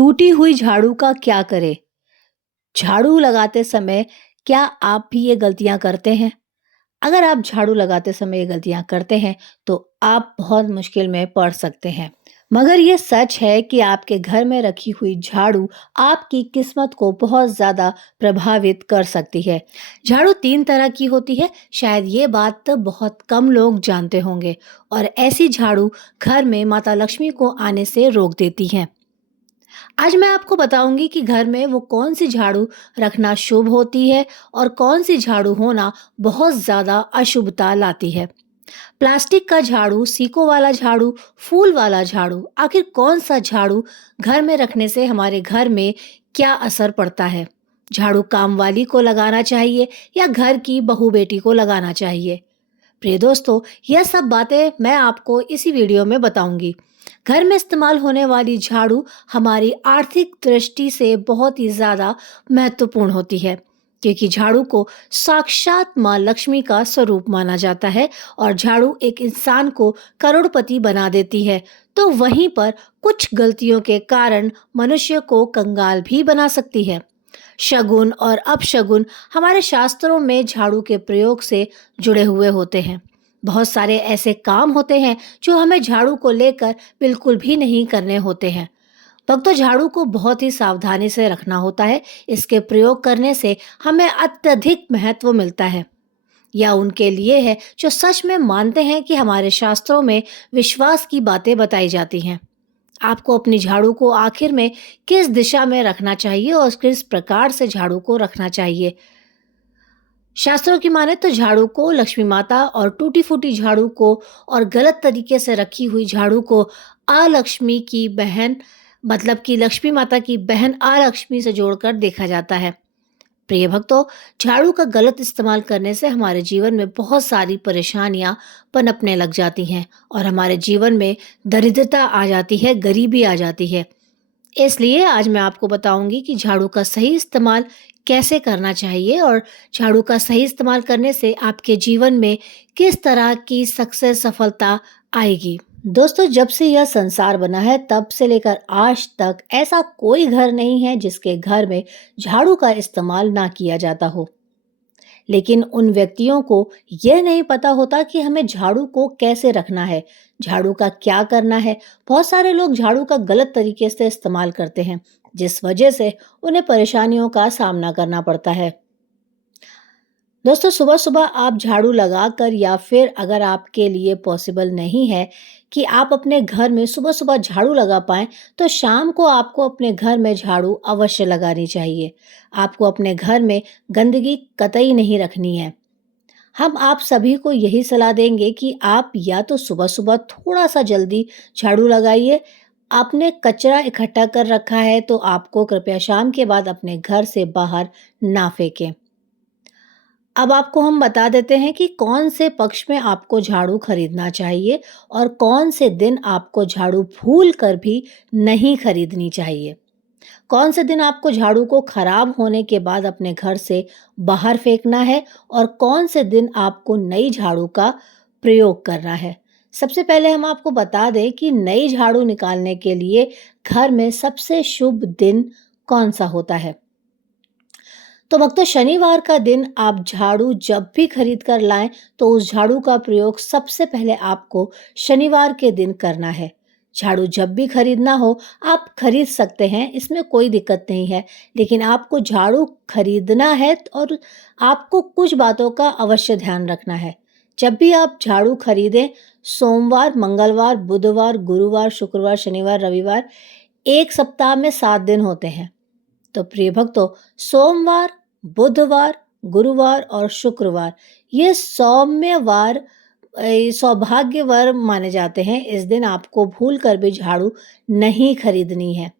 टूटी हुई झाड़ू का क्या करें? झाड़ू लगाते समय क्या आप भी ये गलतियाँ करते हैं? अगर आप झाड़ू लगाते समय ये गलतियाँ करते हैं, तो आप बहुत मुश्किल में पड़ सकते हैं। मगर ये सच है कि आपके घर में रखी हुई झाड़ू आपकी किस्मत को बहुत ज़्यादा प्रभावित कर सकती है। झाड़ू 3 तरह की होती है, शायद ये बात तो बहुत कम लोग जानते होंगे और ऐसी झाड़ू घर में माता लक्ष्मी को आने से रोक देती हैं। आज मैं आपको बताऊंगी कि घर में वो कौन सी झाड़ू रखना शुभ होती है और कौन सी झाड़ू होना बहुत ज़्यादा अशुभता लाती है। प्लास्टिक का झाड़ू, सीकों वाला झाड़ू, फूल वाला झाड़ू, आखिर कौन सा झाड़ू घर में रखने से हमारे घर में क्या असर पड़ता है? झाड़ू काम वाली को लगाना चाहिए या घर की बहू बेटी को लगाना चाहिए? प्रिय दोस्तों, यह सब बातें मैं आपको इसी वीडियो में बताऊंगी। घर में इस्तेमाल होने वाली झाड़ू हमारी आर्थिक दृष्टि से बहुत ही ज़्यादा महत्वपूर्ण होती है, क्योंकि झाड़ू को साक्षात माँ लक्ष्मी का स्वरूप माना जाता है और झाड़ू एक इंसान को करोड़पति बना देती है, तो वहीं पर कुछ गलतियों के कारण मनुष्य को कंगाल भी बना सकती है। शगुन और अपशगुन हमारे शास्त्रों में झाड़ू के प्रयोग से जुड़े हुए होते हैं। बहुत सारे ऐसे काम होते हैं जो हमें झाड़ू को लेकर बिल्कुल भी नहीं करने होते हैं। भक्तों, झाड़ू को बहुत ही सावधानी से रखना होता है। इसके प्रयोग करने से हमें अत्यधिक महत्व मिलता है। यह उनके लिए है जो सच में मानते हैं कि हमारे शास्त्रों में विश्वास की बातें बताई जाती हैं। आपको अपनी झाड़ू को आखिर में किस दिशा में रखना चाहिए और किस प्रकार से झाड़ू को रखना चाहिए। शास्त्रों की माने तो झाड़ू को लक्ष्मी माता और टूटी फूटी झाड़ू को और गलत तरीके से रखी हुई झाड़ू को अलक्ष्मी की बहन, मतलब कि लक्ष्मी माता की बहन अलक्ष्मी से जोड़कर देखा जाता है। प्रिय भक्तों, झाड़ू का गलत इस्तेमाल करने से हमारे जीवन में बहुत सारी परेशानियां पनपने लग जाती हैं और हमारे जीवन में दरिद्रता आ जाती है, गरीबी आ जाती है। इसलिए आज मैं आपको बताऊंगी कि झाड़ू का सही इस्तेमाल कैसे करना चाहिए और झाड़ू का सही इस्तेमाल करने से आपके जीवन में किस तरह की सक्सेस, सफलता आएगी। दोस्तों, जब से यह संसार बना है तब से लेकर आज तक ऐसा कोई घर नहीं है जिसके घर में झाड़ू का इस्तेमाल ना किया जाता हो। लेकिन उन व्यक्तियों को यह नहीं पता होता कि हमें झाड़ू को कैसे रखना है, झाड़ू का क्या करना है। बहुत सारे लोग झाड़ू का गलत तरीके से इस्तेमाल करते हैं, जिस वजह से उन्हें परेशानियों का सामना करना पड़ता है। दोस्तों, सुबह सुबह आप झाड़ू लगाकर या फिर अगर आपके लिए पॉसिबल नहीं है कि आप अपने घर में सुबह सुबह झाड़ू लगा पाएं, तो शाम को आपको अपने घर में झाड़ू अवश्य लगानी चाहिए। आपको अपने घर में गंदगी कतई नहीं रखनी है। हम आप सभी को यही सलाह देंगे कि आप या तो सुबह सुबह थोड़ा सा जल्दी झाड़ू लगाइए। आपने कचरा इकट्ठा कर रखा है तो आपको कृपया शाम के बाद अपने घर से बाहर ना फेंकें। अब आपको हम बता देते हैं कि कौन से पक्ष में आपको झाड़ू खरीदना चाहिए और कौन से दिन आपको झाड़ू भूल कर भी नहीं खरीदनी चाहिए। कौन से दिन आपको झाड़ू को खराब होने के बाद अपने घर से बाहर फेंकना है और कौन से दिन आपको नई झाड़ू का प्रयोग करना है। सबसे पहले हम आपको बता दें कि नई झाड़ू निकालने के लिए घर में सबसे शुभ दिन कौन सा होता है। तो भक्तों, शनिवार का दिन आप झाड़ू जब भी खरीद कर लाएं तो उस झाड़ू का प्रयोग सबसे पहले आपको शनिवार के दिन करना है। झाड़ू जब भी खरीदना हो आप खरीद सकते हैं, इसमें कोई दिक्कत नहीं है। लेकिन आपको झाड़ू खरीदना है और आपको कुछ बातों का अवश्य ध्यान रखना है। जब भी आप झाड़ू खरीदें, सोमवार, मंगलवार, बुधवार, गुरुवार, शुक्रवार, शनिवार, रविवार, एक सप्ताह में 7 दिन होते हैं। तो प्रिय भक्तों, सोमवार, बुधवार, गुरुवार और शुक्रवार ये सौम्यवार, सौभाग्यवार माने जाते हैं। इस दिन आपको भूल कर भी झाड़ू नहीं खरीदनी है।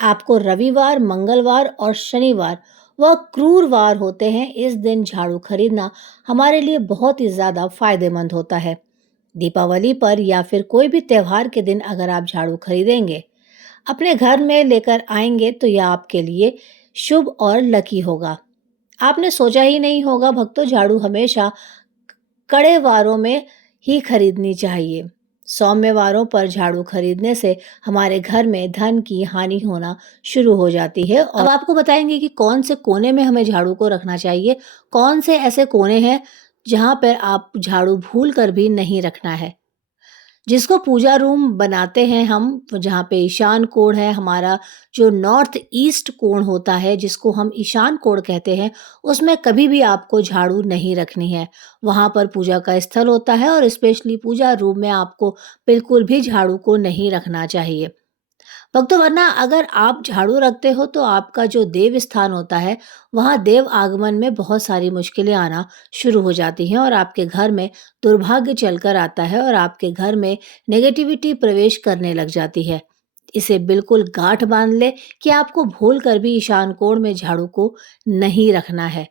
आपको रविवार, मंगलवार और शनिवार वह क्रूरवार होते हैं। इस दिन झाड़ू खरीदना हमारे लिए बहुत ही ज़्यादा फायदेमंद होता है। दीपावली पर या फिर कोई भी त्योहार के दिन अगर आप झाड़ू खरीदेंगे, अपने घर में लेकर आएंगे तो यह आपके लिए शुभ और लकी होगा। आपने सोचा ही नहीं होगा भक्तों, झाड़ू हमेशा कड़े वारों में ही खरीदनी चाहिए। सोमवारों पर झाड़ू खरीदने से हमारे घर में धन की हानि होना शुरू हो जाती है। और अब आपको बताएंगे कि कौन से कोने में हमें झाड़ू को रखना चाहिए, कौन से ऐसे कोने हैं जहां पर आप झाड़ू भूल कर भी नहीं रखना है। जिसको पूजा रूम बनाते हैं हम, जहाँ पे ईशान कोण है, हमारा जो नॉर्थ ईस्ट कोण होता है, जिसको हम ईशान कोण कहते हैं, उसमें कभी भी आपको झाड़ू नहीं रखनी है। वहाँ पर पूजा का स्थल होता है और स्पेशली पूजा रूम में आपको बिल्कुल भी झाड़ू को नहीं रखना चाहिए। भक्तों, वरना अगर आप झाड़ू रखते हो तो आपका जो देव स्थान होता है, वहाँ देव आगमन में बहुत सारी मुश्किलें आना शुरू हो जाती हैं और आपके घर में दुर्भाग्य चलकर आता है और आपके घर में नेगेटिविटी प्रवेश करने लग जाती है। इसे बिल्कुल गांठ बांध ले कि आपको भूल कर भी ईशान कोण में झाड़ू को नहीं रखना है।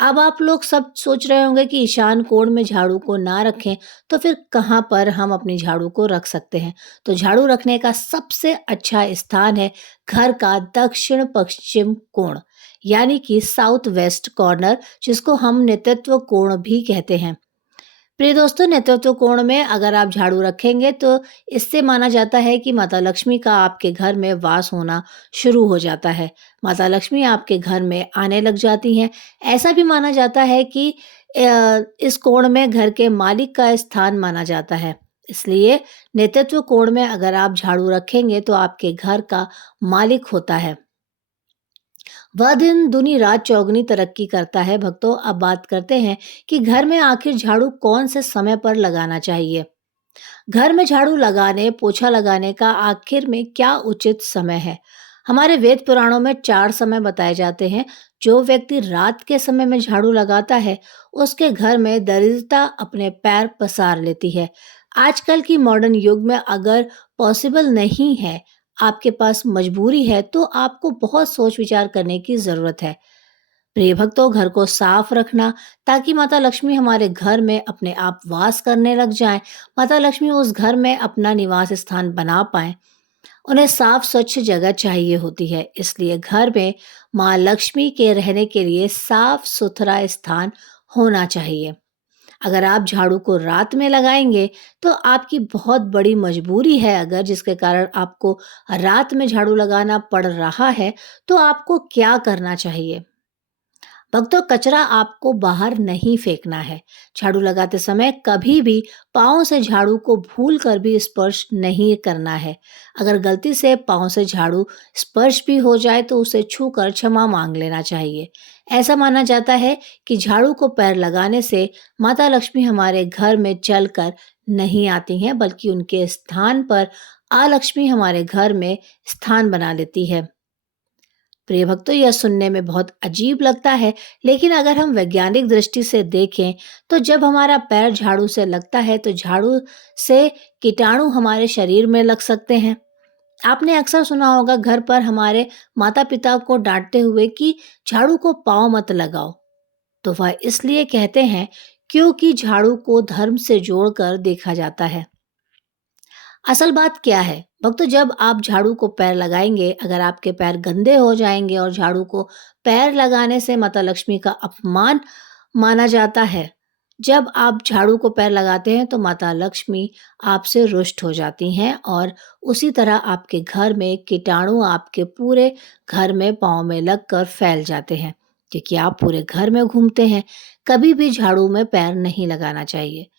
अब आप लोग सब सोच रहे होंगे कि ईशान कोण में झाड़ू को ना रखें, तो फिर कहाँ पर हम अपनी झाड़ू को रख सकते हैं? तो झाड़ू रखने का सबसे अच्छा स्थान है घर का दक्षिण पश्चिम कोण, यानी कि साउथ वेस्ट कॉर्नर, जिसको हम नेतृत्व कोण भी कहते हैं। प्रिय दोस्तों, नेतृत्व कोण में अगर आप झाड़ू रखेंगे तो इससे माना जाता है कि माता लक्ष्मी का आपके घर में वास होना शुरू हो जाता है। माता लक्ष्मी आपके घर में आने लग जाती हैं। ऐसा भी माना जाता है कि इस कोण में घर के मालिक का स्थान माना जाता है। इसलिए नेतृत्व कोण में अगर आप झाड़ू रखेंगे तो आपके घर का मालिक होता है। वह दिन दूनी रात चौगुनी तरक्की करता है। भक्तों, अब बात करते हैं कि घर में आखिर झाड़ू कौन से समय पर लगाना चाहिए। घर में झाड़ू लगाने, पोछा लगाने का आखिर में क्या उचित समय है? हमारे वेद पुराणों में 4 समय बताए जाते हैं। जो व्यक्ति रात के समय में झाड़ू लगाता है, उसके घर में दरिद्रता अपने पैर पसार लेती है। आजकल की मॉडर्न युग में अगर पॉसिबल नहीं है, आपके पास मजबूरी है, तो आपको बहुत सोच विचार करने की ज़रूरत है। प्रिय भक्तों, घर को साफ रखना ताकि माता लक्ष्मी हमारे घर में अपने आप वास करने लग जाएं, माता लक्ष्मी उस घर में अपना निवास स्थान बना पाएं। उन्हें साफ स्वच्छ जगह चाहिए होती है, इसलिए घर में माँ लक्ष्मी के रहने के लिए साफ सुथरा स्थान होना चाहिए। अगर आप झाड़ू को रात में लगाएंगे तो आपकी बहुत बड़ी मजबूरी है, अगर जिसके कारण आपको रात में झाड़ू लगाना पड़ रहा है, तो आपको क्या करना चाहिए? भक्तों, कचरा आपको बाहर नहीं फेंकना है। झाड़ू लगाते समय कभी भी पाँव से झाड़ू को भूल कर भी स्पर्श नहीं करना है। अगर गलती से पाँव से झाड़ू स्पर्श भी हो जाए तो उसे छूकर क्षमा मांग लेना चाहिए। ऐसा माना जाता है कि झाड़ू को पैर लगाने से माता लक्ष्मी हमारे घर में चलकर नहीं आती हैं, बल्कि उनके स्थान पर अलक्ष्मी हमारे घर में स्थान बना लेती है। प्रिय भक्तों, यह सुनने में बहुत अजीब लगता है, लेकिन अगर हम वैज्ञानिक दृष्टि से देखें तो जब हमारा पैर झाड़ू से लगता है तो झाड़ू से कीटाणु हमारे शरीर में लग सकते हैं। आपने अक्सर सुना होगा घर पर हमारे माता पिता को डांटते हुए कि झाड़ू को पाँव मत लगाओ। तो वह इसलिए कहते हैं क्योंकि झाड़ू को धर्म से जोड़कर देखा जाता है। असल बात क्या है? भक्तों, जब आप झाड़ू को पैर लगाएँगे, अगर आपके पैर गंदे हो जाएँगे और झाड़ू को पैर लगाने से माता लक्ष्मी का अपमान माना जाता है। जब आप झाड़ू को पैर लगाते हैं तो माता लक्ष्मी आपसे रुष्ट हो जाती हैं और उसी तरह आपके घर में कीटाणु आपके पूरे घर में पाँव में लगकर फैल जाते हैं, क्योंकि आप पूरे घर में घूमते हैं। कभी भी झाड़ू में पैर नहीं लगाना चाहिए।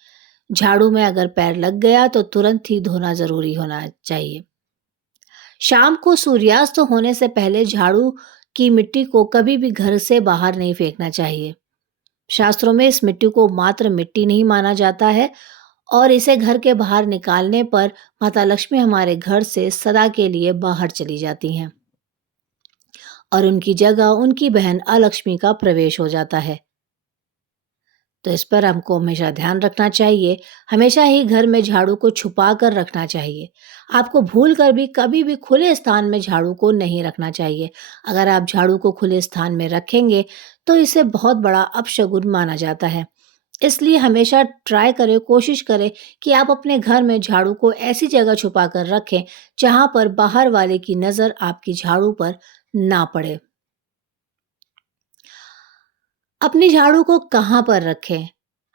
झाड़ू में अगर पैर लग गया तो तुरंत ही धोना ज़रूरी होना चाहिए। शाम को सूर्यास्त होने से पहले झाड़ू की मिट्टी को कभी भी घर से बाहर नहीं फेंकना चाहिए। शास्त्रों में इस मिट्टी को मात्र मिट्टी नहीं माना जाता है और इसे घर के बाहर निकालने पर माता लक्ष्मी हमारे घर से सदा के लिए बाहर चली जाती हैं और उनकी जगह उनकी बहन अलक्ष्मी का प्रवेश हो जाता है। तो इस पर हमको हमेशा ध्यान रखना चाहिए। हमेशा ही घर में झाड़ू को छुपा कर रखना चाहिए। आपको भूल कर भी कभी भी खुले स्थान में झाड़ू को नहीं रखना चाहिए। अगर आप झाड़ू को खुले स्थान में रखेंगे तो इसे बहुत बड़ा अपशगुन माना जाता है। इसलिए हमेशा ट्राई करें, कोशिश करें कि आप अपने घर में झाड़ू को ऐसी जगह छुपा कर रखें जहाँ पर बाहर वाले की नज़र आपकी झाड़ू पर ना पड़े। अपनी झाड़ू को कहाँ पर रखें?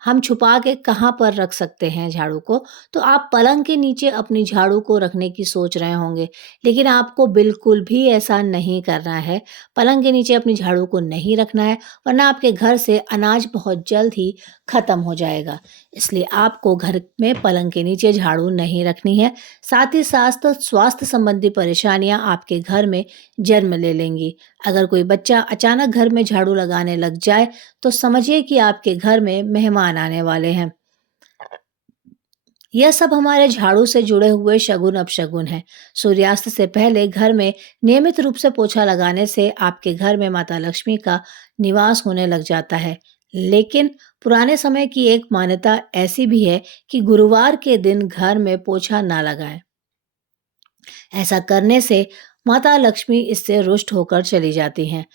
हम छुपा के कहाँ पर रख सकते हैं झाड़ू को? तो आप पलंग के नीचे अपनी झाड़ू को रखने की सोच रहे होंगे, लेकिन आपको बिल्कुल भी ऐसा नहीं करना है। पलंग के नीचे अपनी झाड़ू को नहीं रखना है, वरना आपके घर से अनाज बहुत जल्द ही खत्म हो जाएगा। इसलिए आपको घर में पलंग के नीचे झाड़ू नहीं रखनी है। साथ ही साथ स्वास्थ्य संबंधी परेशानियाँ आपके घर में जन्म ले लेंगी। अगर कोई बच्चा अचानक घर में झाड़ू लगाने लग जाए, तो समझिए कि आपके घर में मेहमान आने वाले हैं। यह सब हमारे झाड़ू से जुड़े हुए शगुन अपशगुन हैं। सूर्यास्त से पहले घर में नियमित रूप से पोछा लगाने से आपके घर में माता लक्ष्मी का निवास होने लग जाता है। लेकिन पुराने समय की एक मान्यता ऐसी भी है कि गुरुवार के दिन घर में पोछा ना लगाएं। ऐसा करने से माता लक्ष्मी इससे रुष्ट होकर चली जाती हैं।